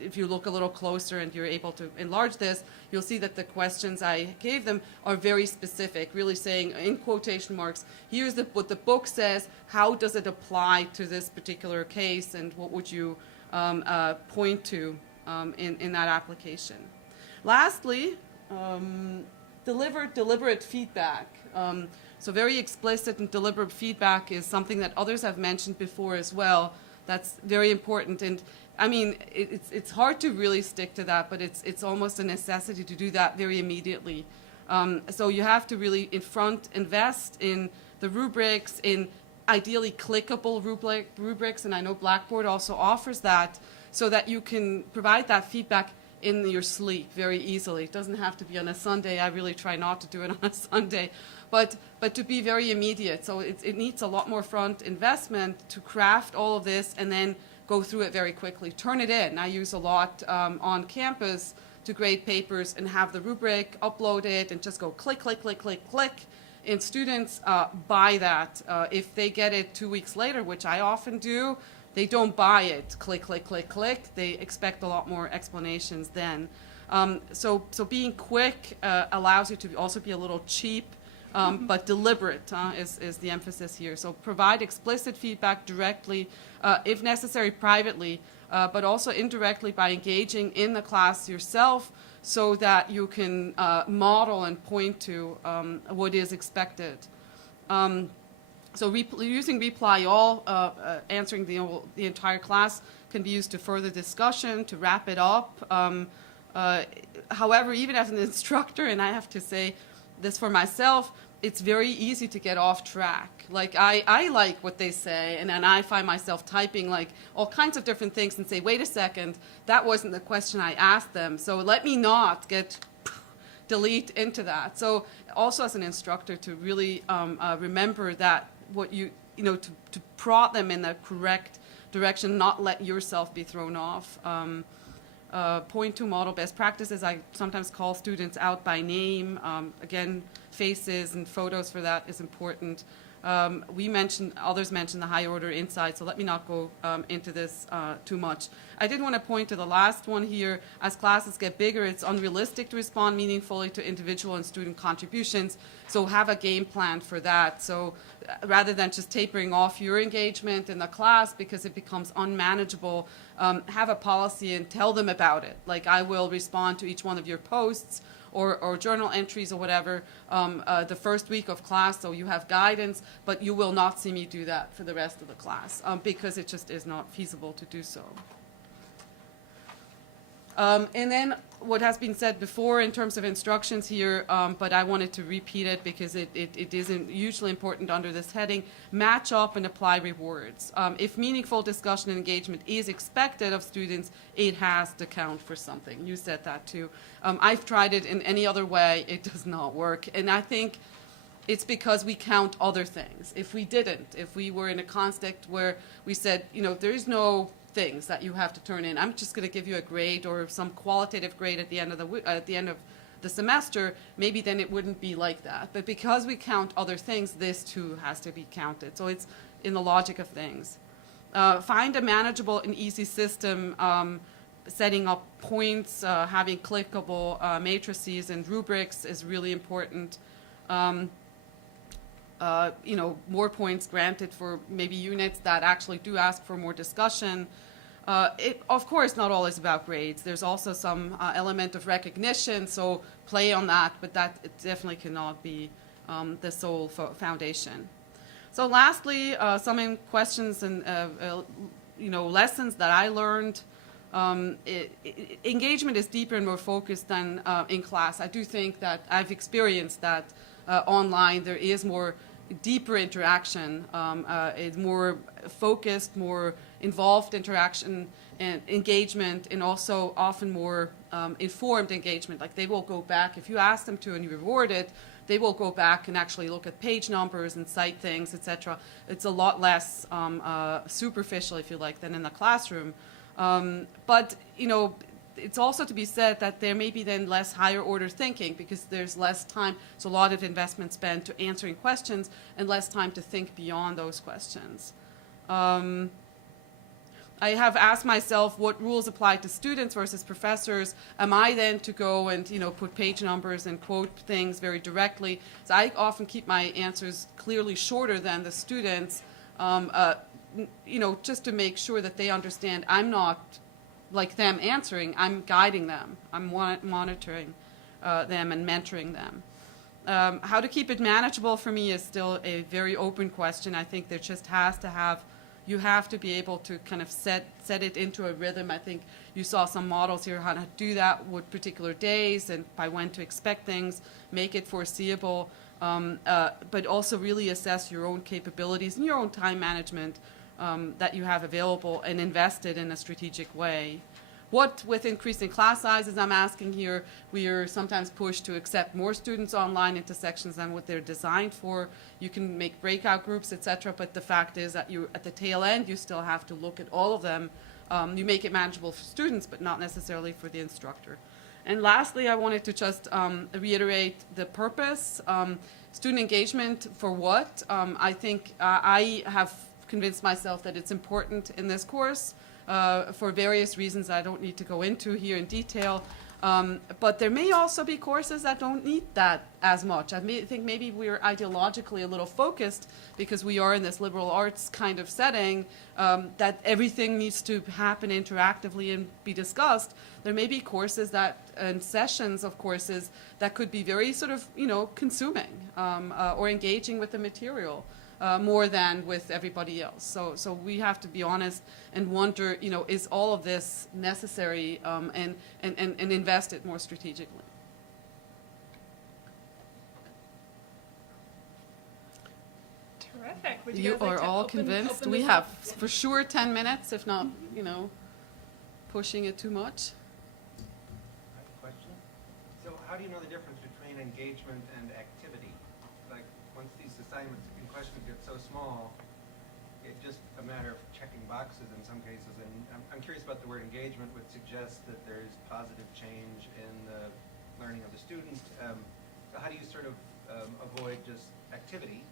if you look a little closer and you're able to enlarge this, you'll see that the questions I gave them are very specific, really saying, in quotation marks, here's what the book says, how does it apply to this particular case, and what would you point to in that application. Lastly, deliberate feedback. So very explicit and deliberate feedback is something that others have mentioned before as well. That's very important. And I mean, it's hard to really stick to that, but it's almost a necessity to do that very immediately. So you have to really invest in the rubrics, in ideally clickable rubrics, and I know Blackboard also offers that, so that you can provide that feedback in your sleep very easily. It doesn't have to be on a Sunday. I really try not to do it on a Sunday. But to be very immediate. So it needs a lot more front investment to craft all of this and then go through it very quickly. Turn it in. I use a lot on campus to grade papers and have the rubric, upload it, and just go click, click, click, click, click. And students buy that. If they get it 2 weeks later, which I often do, they don't buy it. Click, click, click, click. They expect a lot more explanations then. So being quick allows you to also be a little cheap. But deliberate is the emphasis here. So provide explicit feedback directly, if necessary privately, but also indirectly by engaging in the class yourself so that you can model and point to what is expected. So using reply all, answering the entire class can be used to further discussion, to wrap it up. However, even as an instructor, and I have to say this for myself, it's very easy to get off track. Like I like what they say, and then I find myself typing like all kinds of different things and say, wait a second, that wasn't the question I asked them. So let me not get delete into that. So also as an instructor to really remember that what to prod them in the correct direction, not let yourself be thrown off. Point to model best practices. I sometimes call students out by name. Again, faces and photos for that is important. Others mentioned the higher order insight, so let me not go into this too much. I did want to point to the last one here. As classes get bigger, it's unrealistic to respond meaningfully to individual and student contributions, so have a game plan for that. So rather than just tapering off your engagement in the class because it becomes unmanageable, have a policy and tell them about it. Like, I will respond to each one of your posts or journal entries or whatever the first week of class, so you have guidance, but you will not see me do that for the rest of the class because it just is not feasible to do so. And then what has been said before in terms of instructions here, but I wanted to repeat it because it isn't hugely important under this heading, match up and apply rewards. If meaningful discussion and engagement is expected of students, it has to count for something. You said that too. I've tried it in any other way, it does not work. And I think it's because we count other things. If we didn't, if we were in a context where we said, there is no things that you have to turn in. I'm just going to give you a grade or some qualitative grade at the end of the semester, maybe then it wouldn't be like that. But because we count other things, this too has to be counted. So it's in the logic of things. Find a manageable and easy system, setting up points, having clickable matrices and rubrics is really important. You know, more points granted for maybe units that actually do ask for more discussion. Of course, not all is about grades. There's also some element of recognition, so play on that, but that it definitely cannot be the sole foundation. So lastly, some questions and you know, lessons that I learned. Engagement is deeper and more focused than in class. I do think that I've experienced that online there is more deeper interaction, it's more focused, more involved interaction and engagement, and also often more informed engagement. Like they will go back, if you ask them to and you reward it, they will go back and actually look at page numbers and cite things, etc. It's a lot less superficial, if you like, than in the classroom. But, you know, it's also to be said that there may be then less higher order thinking because there's less time, so a lot of investment spent to answering questions and less time to think beyond those questions. I have asked myself what rules apply to students versus professors. Am I then to go and, you know, put page numbers and quote things very directly? So I often keep my answers clearly shorter than the students, you know, just to make sure that they understand I'm not like them answering, I'm guiding them. I'm monitoring them and mentoring them. How to keep it manageable for me is still a very open question. I think there just has to have, you have to be able to kind of set it into a rhythm. I think you saw some models here how to do that with particular days and by when to expect things, make it foreseeable, but also really assess your own capabilities and your own time management that you have available and invested in a strategic way. What, with increasing class sizes, I'm asking here, we are sometimes pushed to accept more students online into sections than what they're designed for. You can make breakout groups, etc., but the fact is that you, at the tail end, you still have to look at all of them. You make it manageable for students, but not necessarily for the instructor. And lastly, I wanted to just reiterate the purpose. Student engagement for what? I think I have convinced myself that it's important in this course for various reasons I don't need to go into here in detail. But there may also be courses that don't need that as much. I think maybe we're ideologically a little focused because we are in this liberal arts kind of setting that everything needs to happen interactively and be discussed. There may be courses that, and sessions of courses that could be very sort of, you know, consuming or engaging with the material. More than with everybody else. So we have to be honest and wonder, you know, is all of this necessary and invest it more strategically. Terrific. Would You guys like are to all open convinced? this We up? have for sure 10 minutes, if not, you know, pushing it too much. I have a question. So how do you know the difference between engagement and activity? Like, once these assignments and questions get so small, it's just a matter of checking boxes in some cases. And I'm curious about the word engagement, which suggests that there's positive change in the learning of the student. So how do you sort of avoid just activity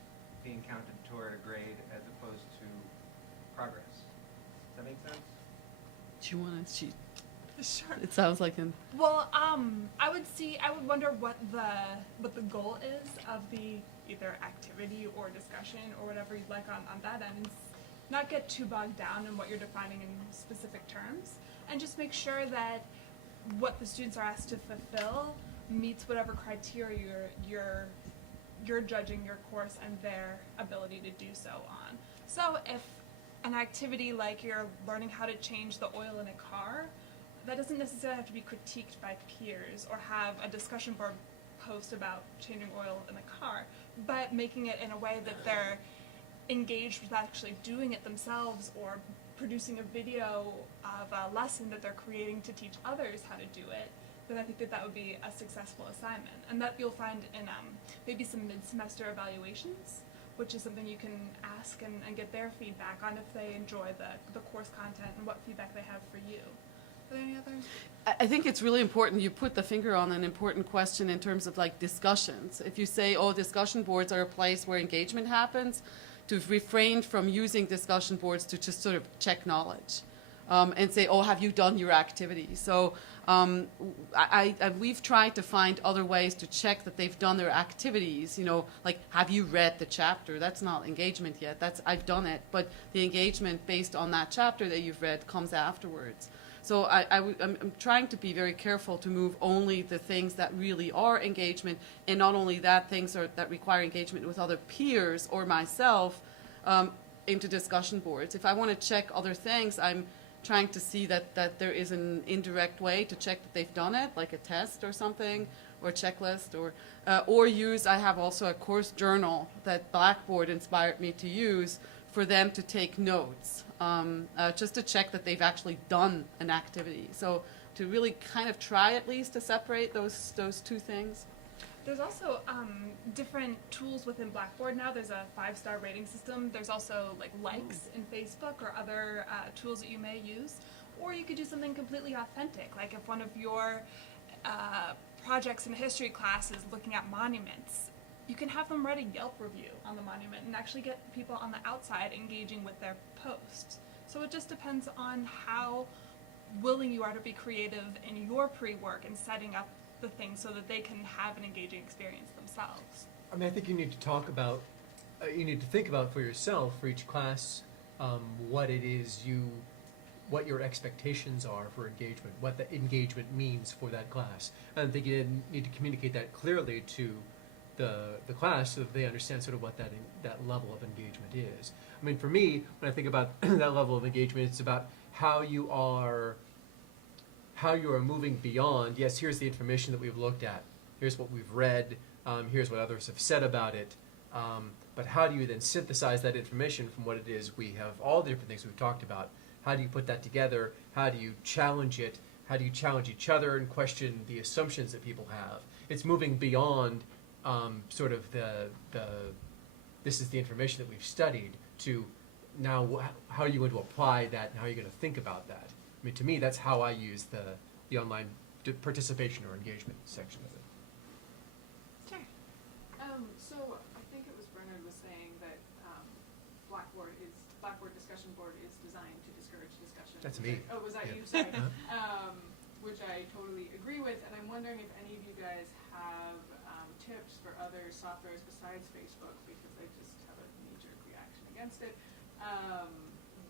being counted toward a grade as opposed to progress? Does that make sense? Do you want to cheat? Sure. It sounds like an... Well, I would wonder what the goal is of the either activity or discussion or whatever you'd like on that end, and not get too bogged down in what you're defining in specific terms, and just make sure that what the students are asked to fulfill meets whatever criteria you're judging your course and their ability to do so on. So if an activity like you're learning how to change the oil in a car, that doesn't necessarily have to be critiqued by peers or have a discussion board post about changing oil in a car, but making it in a way that they're engaged with actually doing it themselves or producing a video of a lesson that they're creating to teach others how to do it, then I think that would be a successful assignment. And that you'll find in maybe some mid-semester evaluations, which is something you can ask and get their feedback on if they enjoy the course content and what feedback they have for you. Are there any other? I think it's really important. You put the finger on an important question in terms of like discussions. If you say, oh, discussion boards are a place where engagement happens, to refrain from using discussion boards to just sort of check knowledge. And say, oh, have you done your activity? So we've tried to find other ways to check that they've done their activities. You know, like, have you read the chapter? That's not engagement yet. That's, I've done it. But the engagement based on that chapter that you've read comes afterwards. So I'm trying to be very careful to move only the things that really are engagement, and not only that, things that require engagement with other peers or myself into discussion boards. If I want to check other things, I'm trying to see that there is an indirect way to check that they've done it, like a test or something, or a checklist, or use, I have also a course journal that Blackboard inspired me to use for them to take notes, just to check that they've actually done an activity. So to really kind of try at least to separate those two things. There's also different tools within Blackboard now. There's a 5-star rating system. There's also like likes in Facebook or other tools that you may use. Or you could do something completely authentic, like if one of your projects in a history class is looking at monuments, you can have them write a Yelp review on the monument and actually get people on the outside engaging with their posts. So it just depends on how willing you are to be creative in your pre-work and setting up the things so that they can have an engaging experience themselves. I mean, I think you need to talk about, you need to think about for yourself, for each class, what it is what your expectations are for engagement, what the engagement means for that class. And I think you need to communicate that clearly to the class so that they understand sort of what that level of engagement is. I mean, for me, when I think about that level of engagement, it's about how you are moving beyond, yes, here's the information that we've looked at, here's what we've read, here's what others have said about it, but how do you then synthesize that information from what it is we have, all the different things we've talked about, how do you put that together, how do you challenge it, how do you challenge each other and question the assumptions that people have. It's moving beyond sort of this is the information that we've studied to now how are you going to apply that and how are you going to think about that. I mean, to me, that's how I use the online participation or engagement section of it. Sure. So I think it was Bernhard was saying that Blackboard discussion board is designed to discourage discussion. That's me. Oh, was that Yeah. you? Sorry. Which I totally agree with, and I'm wondering if any of you guys have tips for other softwares besides Facebook, because I just have a knee-jerk reaction against it,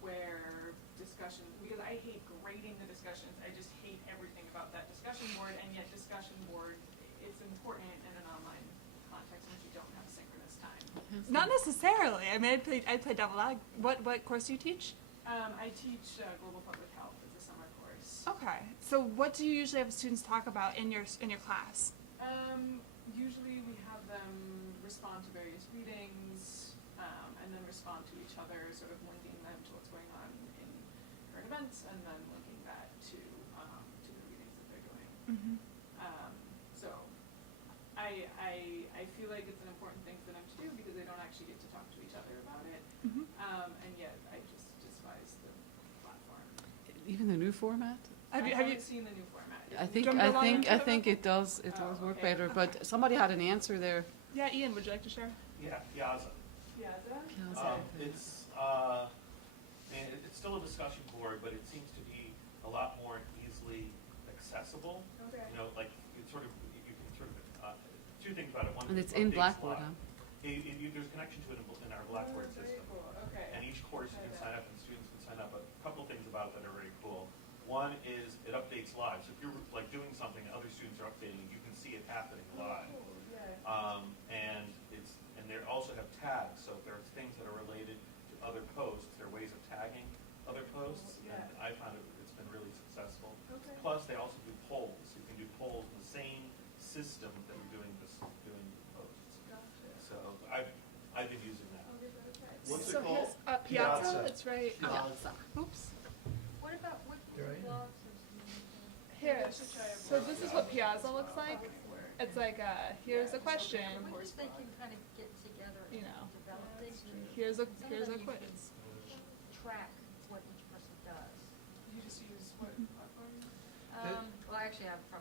where discussion, because I hate grading the discussions, I just hate everything about that discussion board, and yet discussion board, it's important in an online context when you don't have synchronous time. Not necessarily. I mean, I play double ag. What course do you teach? I teach global public health as a summer course. Okay. So what do you usually have students talk about in your class? Usually we have them respond to various readings, and then respond to each other, sort of linking them to what's going on in current events, and then linking that to the readings that they're doing. Mm-hmm. So I feel like it's an important thing for them to do because they don't actually get to talk to each other about it, Mm-hmm. and yet I just despise the platform. Even the new format? Have I you haven't seen the new format. I think Jump along into I it? think it does work okay. better. But somebody had an answer there. Yeah, Ian, would you like to share? Yeah, Piazza. Yeah, is that? It's still a discussion board, but it seems to be a lot more easily accessible. Okay. You know, like it's sort of you can sort of two things about it. One, And it's one in big Blackboard, slide. huh? There's a connection to it in our Blackboard Very system, cool. Okay. and each course you can sign up, and students can sign up. But a couple of things about it that are very cool. One is it updates live. So if you're like doing something and other students are updating, you can see it happening live. Cool. Yeah. And they also have tags. So if there's things that are related to other posts, there are ways of tagging other posts. Yeah. And I found it's been really successful. Okay. Plus, they also do polls. You can do polls in the same system that you're doing the posts. Gotcha. So I've been using that. I'll give that a try. What's So it called? here's Piazza. Piazza. It's right. Piazza. Oops. What about what Right. blogs or something? Here. I should try a So blog. this is what Piazza looks like. It's like here's a question. I wish they can kind of get together You and know. develop things. Here's a Some of them you quiz. can track what each person does. You just use what platform? Well, have from,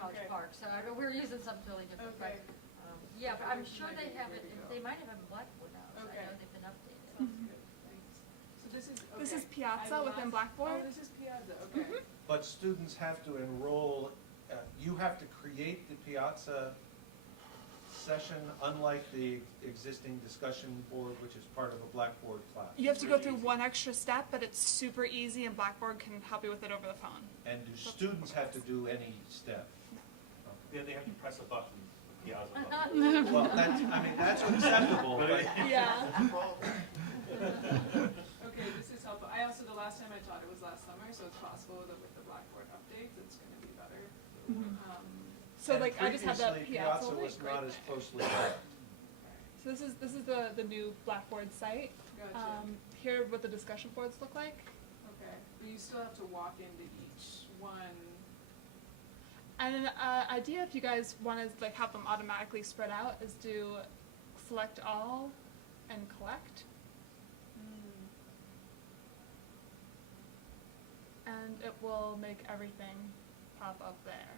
College Okay. Park. So we're using something totally different. Okay. But, yeah, but I'm sure Might they be have good it, to go. they might have it in Blackboard now, so I Okay. know they've been updated. Sounds good, thanks. So this is, okay. This is Piazza I within lost- Blackboard. Oh, this is Piazza, okay. But students have to enroll, you have to create the Piazza session, unlike the existing discussion board, which is part of a Blackboard class. You have to go Really through easy. one extra step, but it's super easy, and Blackboard can help you with it over the phone. And do students have to do any step? Yeah, they have to press a button, the Piazza button. Well, that's acceptable, but Yeah. Okay, this is helpful. I also, the last time I taught, it was last summer, so it's possible that with the Blackboard updates, it's gonna be better. So and like I just have the previously, Piazza Piazza link was right not as there. closely tracked. So this is the new Blackboard site. Gotcha. Here what the discussion boards look like. Okay, but you still have to walk into each one. And an idea, if you guys want to like have them automatically spread out, is do select all and collect, and it will make everything pop up there,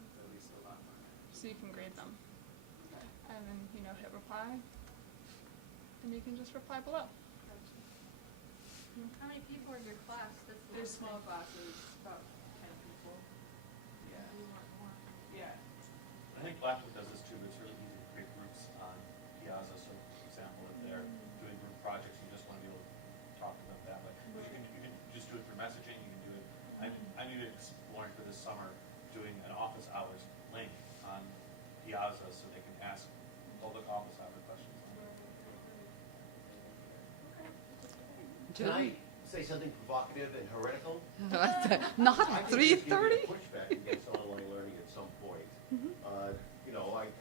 It's at least a lot more. so you can grade them. Okay, And then hit reply, and you can just reply below. gotcha. How many people are in your class? That's the There's one small thing. classes, about 10 people. Yeah, You want more. yeah. I think Blackboard does this too, but it's really easy to create groups on Piazza. So, for example, if they're doing group projects, you just want to be able to talk to them that way. But you can just do it through messaging. You can do it. I'm even exploring for this summer doing an office hours link on Piazza so they can ask public office hour questions. Can I say something provocative and heretical? Not I think 3:30? there's gonna be a pushback against online learning at some point.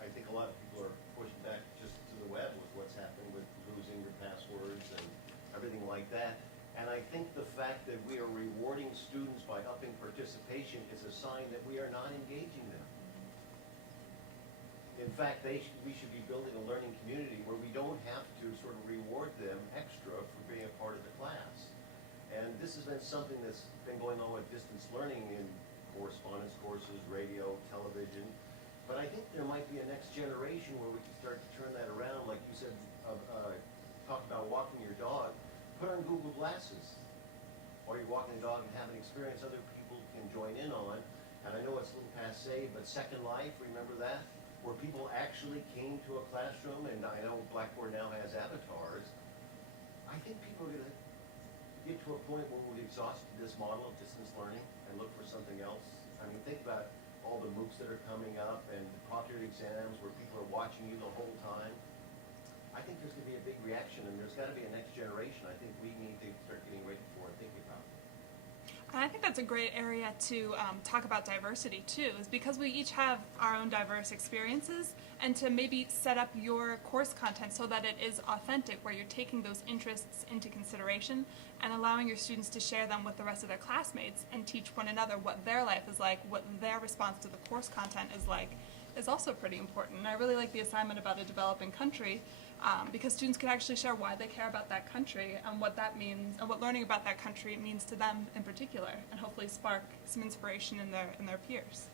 I think a lot of people are pushing back just to the web with what's happened with losing your passwords and everything like that. And I think the fact that we are rewarding students by upping participation is a sign that we are not engaging them. In fact, we should be building a learning community where we don't have to sort of reward them extra for being a part of the class. And this has been something that's been going on with distance learning in correspondence courses, radio, television. But I think there might be a next generation where we can start to turn that around, like you said, talk about walking your dog. Put on Google Glasses while you're walking the dog and have an experience other people can join in on. And I know it's a little passé, but Second Life, remember that? Where people actually came to a classroom, and I know Blackboard now has avatars. I think people are going to get to a point where we've exhausted this model of distance learning and look for something else. I mean, think about all the MOOCs that are coming up and proctored exams where people are watching you the whole time. I think there's going to be a big reaction, and there's got to be a next generation I think we need to start getting ready for and thinking about. And I think that's a great area to talk about diversity too, is because we each have our own diverse experiences, and to maybe set up your course content so that it is authentic, where you're taking those interests into consideration and allowing your students to share them with the rest of their classmates and teach one another what their life is like, what their response to the course content is like, is also pretty important. And I really like the assignment about a developing country, because students can actually share why they care about that country and what that means, and what learning about that country means to them in particular, and hopefully spark some inspiration in their peers.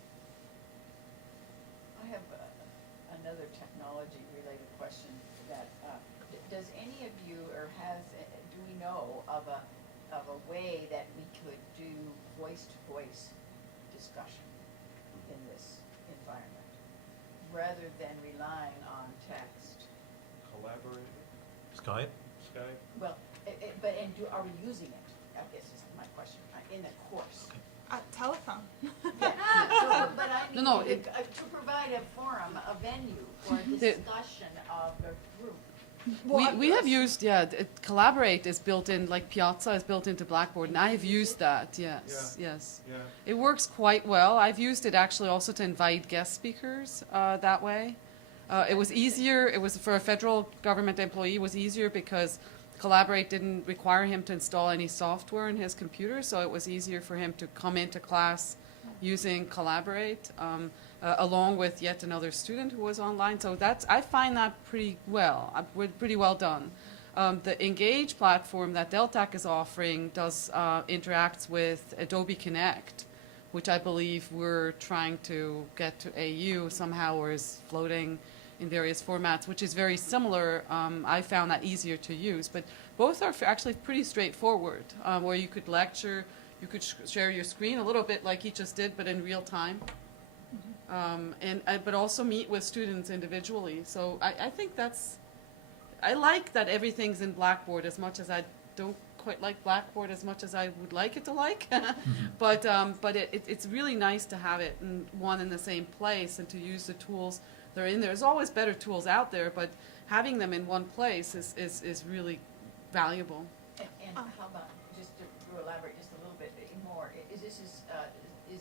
I have another technology-related question. That does any of you, or do we know of a way that we could do voice-to-voice discussion in this environment, rather than relying on text? Collaborate. Skype? Skype. Well, are we using it? I guess is my question, in the course. Telephone. Yeah, but I mean, No, to provide a forum, a venue for The- discussion of the group. We have used, Collaborate is built in, like Piazza is built into Blackboard, and I have used that, yes, yes. Yeah. It works quite well. I've used it actually also to invite guest speakers that way. It was easier, it was for a federal government employee, it was easier because Collaborate didn't require him to install any software in his computer, so it was easier for him to come into class using Collaborate, along with yet another student who was online. So I find that pretty well done. The Engage platform that Deltac is offering interacts with Adobe Connect, which I believe we're trying to get to AU somehow, or is floating in various formats, which is very similar. I found that easier to use, but both are actually pretty straightforward, where you could lecture, you could share your screen a little bit like he just did, but in real time. But also meet with students individually. So I think I like that everything's in Blackboard, as much as I don't quite like Blackboard as much as I would like it to like. But it's really nice to have it in the same place and to use the tools that are in there. There's always better tools out there, but having them in one place is really valuable. And how about, just to elaborate just a little bit more, is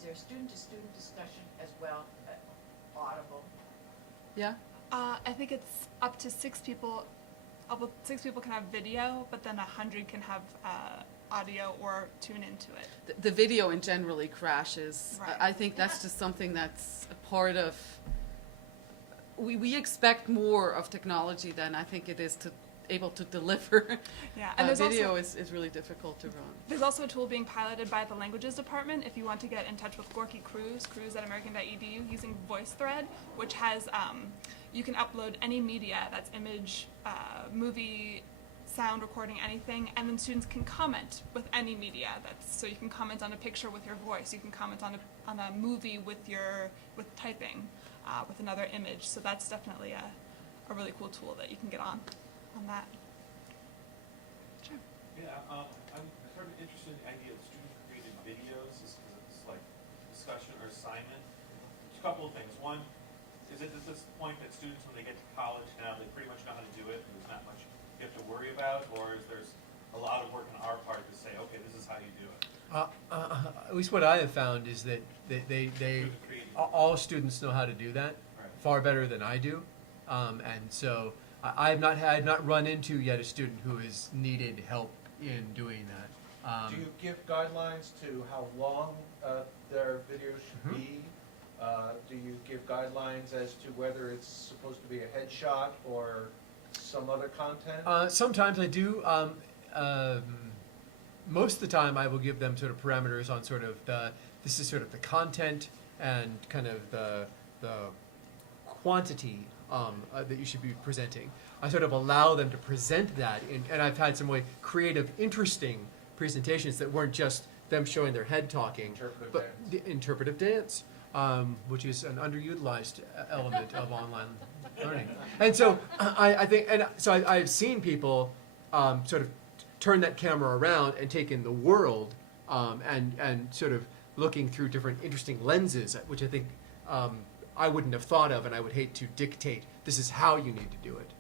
there student-to-student discussion as well, audible? Yeah? I think it's up to 6 people. 6 people can have video, but then 100 can have audio or tune into it. The video in generally crashes. Right. I think that's just something that's a part of. We expect more of technology than I think it is to able to deliver. Yeah, and there's video also, is really difficult to run. There's also a tool being piloted by the languages department if you want to get in touch with Gorky Cruz at American.edu, using VoiceThread, which has, you can upload any media, that's image, movie, sound recording, anything, and then students can comment with any media. So you can comment on a picture with your voice, you can comment on a movie with typing, with another image. So that's definitely a really cool tool that you can get on that. Sure. Yeah, I'm sort of interested in the idea of student-created videos. This is like discussion or assignment. A couple of things. One, is it at this point that students, when they get to college now, they pretty much know how to do it, and there's not much you have to worry about, or is there's a lot of work on our part to say, okay, this is how you do it? At least what I have found is that all students know how to do that far better than I do, and so I have not run into yet a student who has needed help in doing that. Do you give guidelines to how long their videos should be? Do you give guidelines as to whether it's supposed to be a headshot or some other content? Sometimes I do. Most of the time I will give them sort of parameters on sort of this is sort of the content and kind of the quantity that you should be presenting. I sort of allow them to present that, and I've had some really creative, interesting presentations that weren't just them showing their head talking, but the interpretive dance, which is an underutilized element of online learning. And so I think, and so I've seen people sort of turn that camera around and take in the world and sort of looking through different interesting lenses, which I think I wouldn't have thought of, and I would hate to dictate this is how you need to do it.